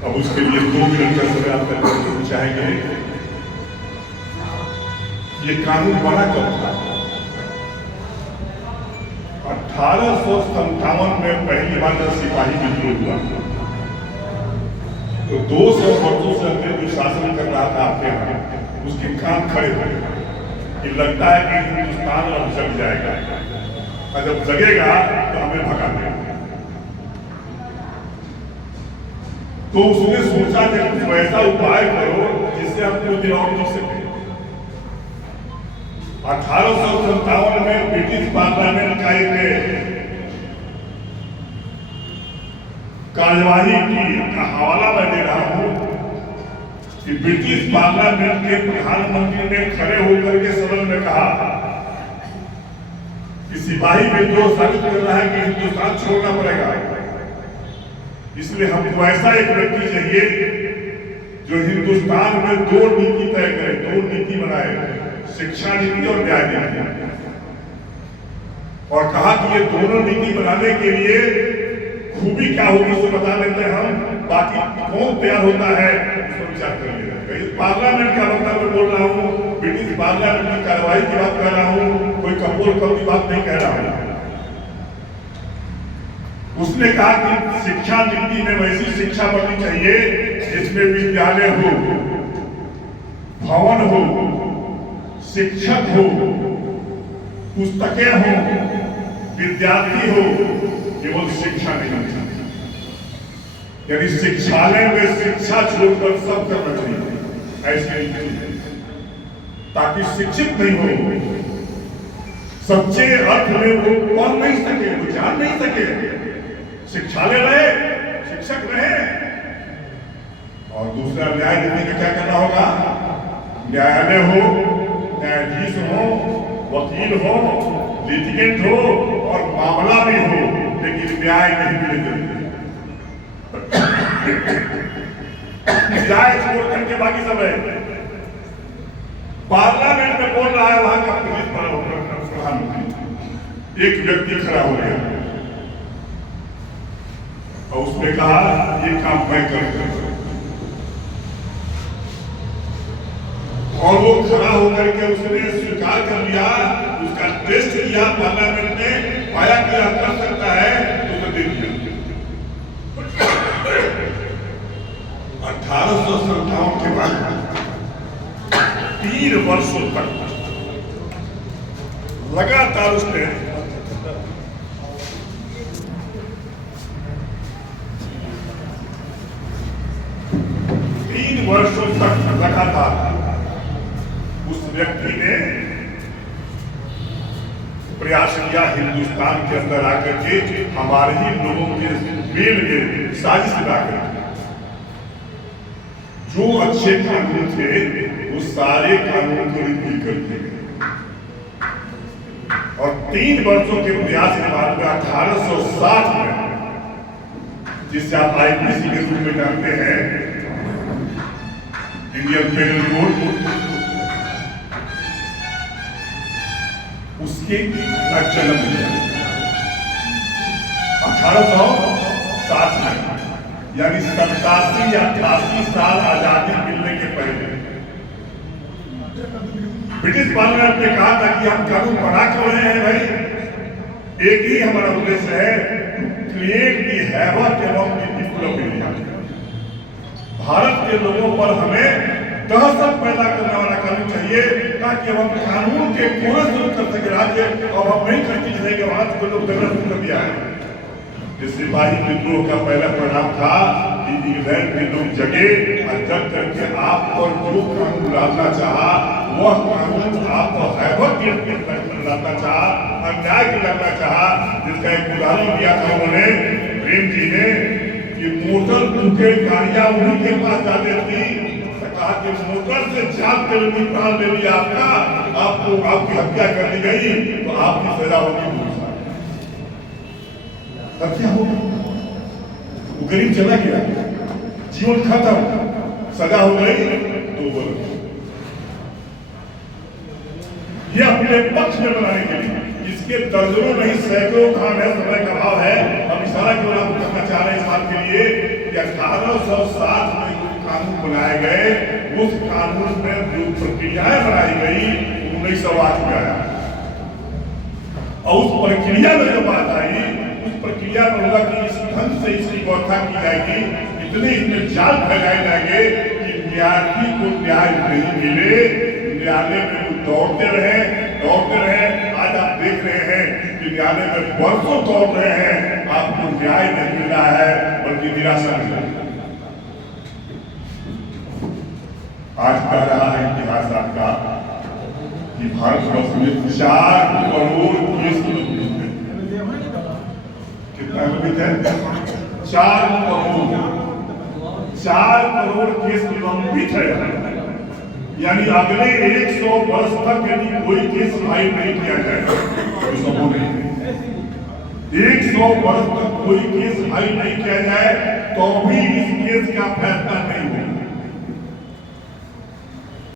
अब उसके लिए 2 मिनट का समय आप तक चाहेंगे। ये कानून बना कब था? 1857 में पहली बार जब सिपाही विद्रोह हुआ तो 200 वर्षों से अंग्रेज जो शासन कर रहा था आपके यहाँ, उसके कान खड़े थे कि लगता है कि हिंदुस्तान अब जग जाएगा, और जब जगेगा तो हमें भगा देगा। तो उसने सोचा कि कुछ ऐसा उपाय करो जिससे हम कोई दिन और जीत सके। 1857 में ब्रिटिश पार्लियामेंट का एक कार्यवाही का हवाला मैं दे रहा हूं कि ब्रिटिश पार्लियामेंट के प्रधानमंत्री ने खड़े होकर के सदन में कहा कि सिपाही विद्रोह साबित कर रहा है कि हिंदुस्तान छोड़ना पड़ेगा, इसलिए हमको ऐसा एक व्यक्ति चाहिए जो हिंदुस्तान में 2 नीति तय करे, 2 नीति बनाए, शिक्षा नीति और न्याय नीति। और कहा कि ये दोनों नीति बनाने के लिए खूबी क्या होगी उसे बता देते हैं हम, बाकी कौन तैयार होता है उस पर विचार कर लेगा। पार्लियामेंट का वक्ता मैं बोल रहा हूँ, ब्रिटिश पार्लियामेंट की कार्रवाई की बात कर रहा हूँ, कोई कपोल कल की बात नहीं कह रहा हूँ। उसने कहा कि शिक्षा नीति में वैसी शिक्षा बननी चाहिए जिसमें विद्यालय हो, भवन हो, शिक्षक हो, पुस्तकें हो, विद्यार्थी हो, केवल शिक्षा नहीं। यानी शिक्षालय में शिक्षा छोड़कर सब करना चाहिए, ऐसे नहीं, ताकि शिक्षित नहीं हो, सच्चे अर्थ में वो पढ़ नहीं सके, वो जान नहीं सके। शिक्षालय रहे, शिक्षक रहे। और दूसरा न्याय नीति में क्या करना होगा? न्यायालय हो, न्यायाधीश हो, वकील हो, लिटिगेंट हो और मामला भी हो, लेकिन न्याय नहीं मिलेगा। न्याय छोड़ करके बाकी सब है। पार्लियामेंट में बोल रहा है वहां का प्रधानमंत्री, एक व्यक्ति खड़ा हो गया और उसने कहा ये काम मैं करूंगा, और वो खड़ा होकर के उसने स्वीकार कर लिया, उसका टेस्ट किया पार्लियामेंट ने, पाया कि यह कर सकता है, तो उसे दे दिया। 1857 के बाद 3 वर्षों तक लगातार उसने 3 वर्षों तक लगातार उस व्यक्ति ने प्रयास किया हिंदुस्तान के अंदर आकर के हमारे ही लोगों के मेल में साजिश बनाकर जो अच्छे कानून थे वो सारे कानून को रिपील कर दिए गए। और 3 वर्षों के प्रयास के बाद में 1860 में, जिसे आप आईपीसी के रूप में जानते हैं, इंडियन पेनल कोड, उसके जन्म हुआ 1860 में, यानी 87 या 88 साल आजादी मिलने के पहले। ब्रिटिश पार्लियामेंट ने कहा था कि हम कानून बना क्यों रहे हैं भाई, एक ही हमारा उद्देश्य है, क्रिएट दी हैवक एवं the people of India. Bharat के लोगों पर हमें दहशत पैदा करने वाला कानून चाहिए, ताकि हम कानून के कोने शुरू कर सके राज्य, और हम नहीं करती रहेंगे वहां से लोग दंगा शुरू कर दिया है। सिपाही विद्रोह का पहला परिणाम था कि इंग्लैंड के लोग जगे और जग करके आप पर जो कानून लाना चाहा वह कानून आपको हैवत लाना चाहा, अन्याय लाना चाहा। जिसका एक उदाहरण दिया था उन्होंने, प्रेम जी ने, कि मोटर टूटे गाड़ियां उन्हीं के पास जाती थी, कहा कि मोटर से जात कर प्राण ले लिया आपका, आपको आपकी हत्या कर दी गई तो आपकी सजा होगी। तब क्या होगा? वो गरीब चला गया, जीवन खत्म, सजा हो गई, तो बोलो ये अपने पक्ष में बनाने के लिए इसके दर्जनों नहीं सैकड़ों काम है, समय का भाव है। हम इशारा केवल आपको करना चाह रहे हैं इस बात के लिए कि 1807 में जो कानून बनाए गए, उस कानून में जो प्रक्रियाएं बनाई गई 1908 में आया, और उस प्रक्रिया में जो बात आई, उस प्रक्रिया में होगा कि इस ढंग से इसकी व्यवस्था की जाएगी, इतने इसमें जाल फैलाए जाएंगे कि न्यायार्थी को न्याय नहीं मिले, न्यायालय में वो दौड़ते रहे। आज आप देख रहे हैं कि न्यायालय में वर्षों दौड़ रहे हैं, आपको न्याय नहीं मिल रहा है, बल्कि निराशा मिल रही है। आज कह रहा है इतिहास आपका कि भारत वर्ष में 4 करोड़ केस लंबित है। कितना लंबित है? 4 करोड़ केस लंबित है। यानी अगले 100 वर्ष तक यदि कोई केस फाइल नहीं किया जाएगा तो संभव नहीं है। 100 वर्ष तक कोई केस फाइल नहीं किया जाए तो भी इस केस का फैसला